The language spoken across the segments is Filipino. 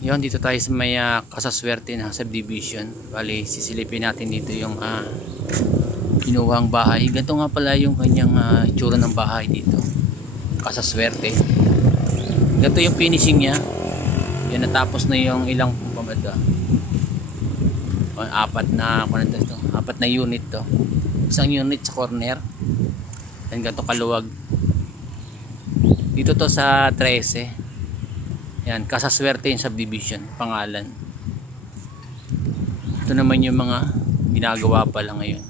Yon, dito tayo sa may Kasaswerte na subdivision. Bali, sisilipin natin dito yung kinuhang bahay. Ganito nga pala yung kanyang itsura ng bahay dito. Kasaswerte. Ganito yung finishing niya. Yan, natapos na yung ilang pamada. Apat na unit to. Isang unit sa corner. Yan, ganito kaluwag. Dito to sa 13. Yan, Kasaswerte yung subdivision, pangalan. Ito naman yung mga ginagawa pa lang ngayon.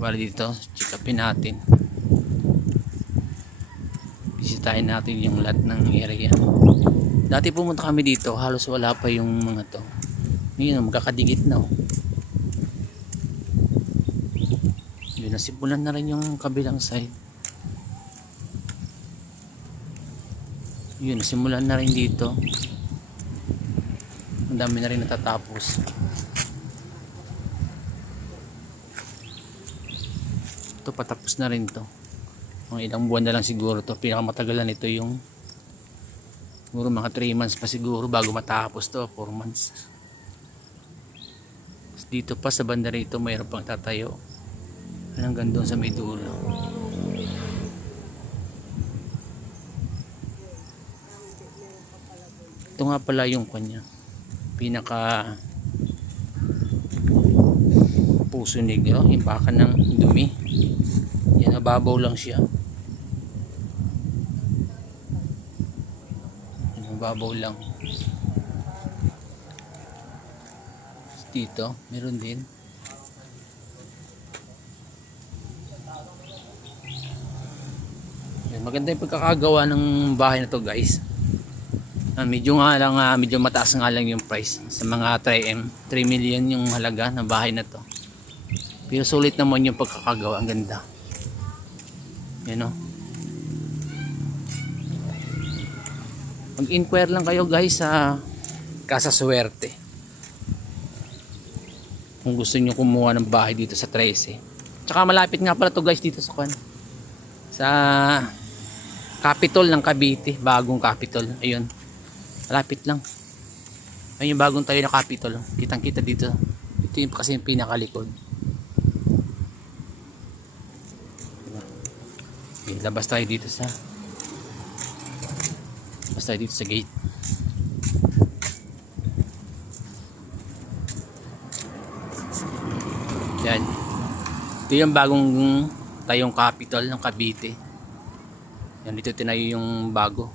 Bali dito, check-upin natin. Bisitahin natin yung lot ng area. Dati pumunta kami dito, halos wala pa yung mga to. Ngayon, magkakadikit na. Yun, nasipulan na rin yung kabilang side. Yun, simulan na rin dito. Ang dami na rin natatapos. Ito, patapos na rin to. Mga ilang buwan na lang siguro to. Pinakamatagalan ito yung siguro mga 3 months pa siguro bago matapos to. 4 months. Dito pa sa banda rito mayroon pang tatayo hanggang doon sa may dulo. Ito nga pala yung kanya pinaka puso negro, imbakan ng dumi. Yan, nababaw lang siya. Nababaw lang. Dito meron din. Yan, maganda yung pagkakagawa ng bahay na to, guys. Medyo nga lang, medyo mataas nga lang yung price sa mga 3M, 3 million yung halaga ng bahay na to. Pero sulit naman yung pagkakagawa, ang ganda. Yan o. Mag-inquire lang kayo, guys, sa Kasaswerte kung gusto nyo kumuha ng bahay dito sa 13. Tsaka malapit nga pala to, guys, dito sa Capitol ng Cavite, bagong Capitol. Ayun, malapit lang. Ayun yung bagong tayo na Capitol. Kitang kita dito. Ito yung kasi yung pinakalikod. Okay, labas tayo dito sa gate. Yan. Ito yung bagong tayong Capitol ng Cavite. Yan, dito tinayo yung bago.